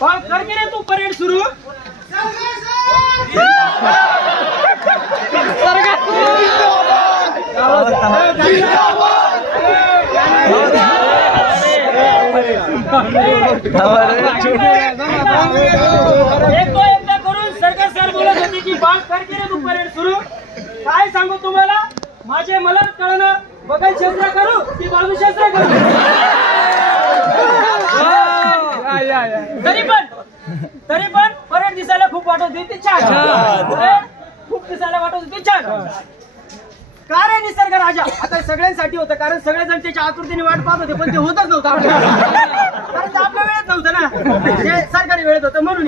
करके रे तू परेड सुरू एकदा करून सरकार सर बोलत होती की बाळ करके रे तू परेड सुरू। काय सांगू तुम्हाला, माझे मला कळणं बघाय शस्त्र करू की बाजू शस्त्र करू। तरी पण परेड दिसायला खूप वाटत होती छान, खूप दिसायला वाटत होती छान। का रे निसर्ग राजा, आता सगळ्यांसाठी होतं, कारण सगळेजण त्याच्या आतुरतेने वाट पाहत होते, पण ते होतच नव्हतं कारण ते आपल्या वेळेत नव्हतं ना, ते सरकारी वेळेत होतं म्हणून।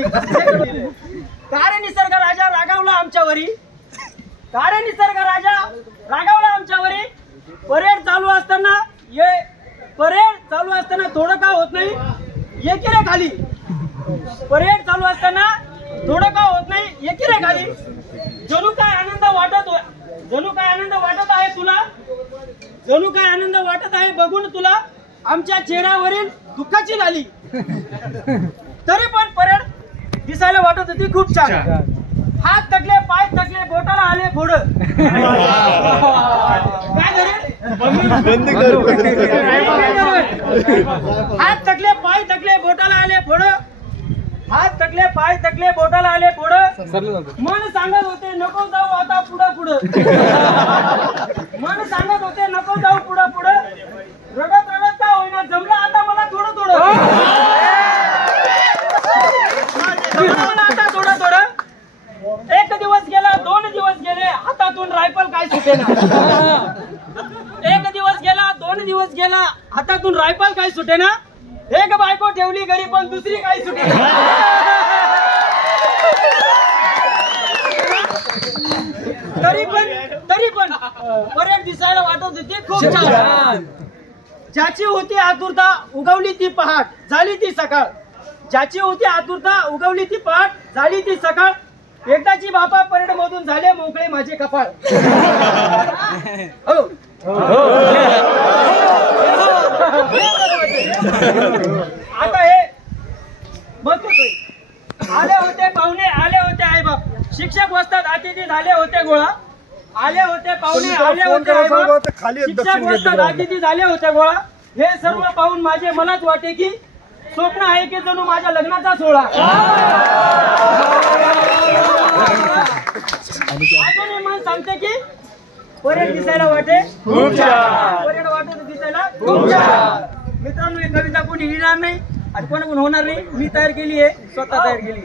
का रे निसर्ग राजा रागावला आमच्यावरी, का रे निसर्ग राजा रागावला आमच्यावरी। परेड चालू असताना थोडं का होत नाही एकी रे खाली, परेड चालू असताना थोडं का होत नाही एकी रे खाली। जणू काय आनंद वाटत आहे तुला, जणू काय आनंद वाटत आहे बघून तुला आमच्या चेहऱ्यावरील दुःखाची लाली। तरी पण परेड दिसायला वाटत होती खूप छान। हात थकले पाय थकले बोटाला आले फोड, काय हात थकले पाय थकले बोटाला आले फोड, हात थकले पाय थकले बोटाला आले फोड। मन सांगत होते नको जाऊ आता पुढं पुढं, मन सांगत होते नको जाऊ पुढं पुढं। रडत रडत का होईना जमलं आता मला थोडं थोडं, आता थोडं थोडं। एक दिवस गेला दोन दिवस गेले हातातून रायफल काय सुटेना, एक दिवस गेला दोन दिवस गेला हातातून रायफल काय सुटेना। एक बायको ठेवली घरी पण दुसरी काय सुटेना। तरी पण परेड दिसायला वाटत होती खूप छान। ज्याची होती आतुरता उगवली ती पहाट झाली ती सकाळ, ज्याची होती आतुरता उगवली ती पहाट झाली ती सकाळ। एकदाची बापा परेड मधून झाले मोकळे माझे कपाळ। आता हे आले होते पाहुणे आले होते आई बाप, शिक्षक वस्तात अतिथी झाले होते गोळा, आले होते पाहुणे आले होते आई बाप, शिक्षक वस्तात अतिथी झाले होते गोळा। हे सर्व पाहून माझे मलाच वाटे की स्वप्न आहे की जणू माझ्या लग्नाचा सोहळा। अजूनही मन सांगते की परेड दिसायला वाटे खूप छान, परेड वाटत दिसायला खूप छान। मित्रांनो, ही कविता कोणी लिहिणार नाही आणि कोणाकडून होणार नाही, मी तयार केली आहे, स्वतः तयार केली।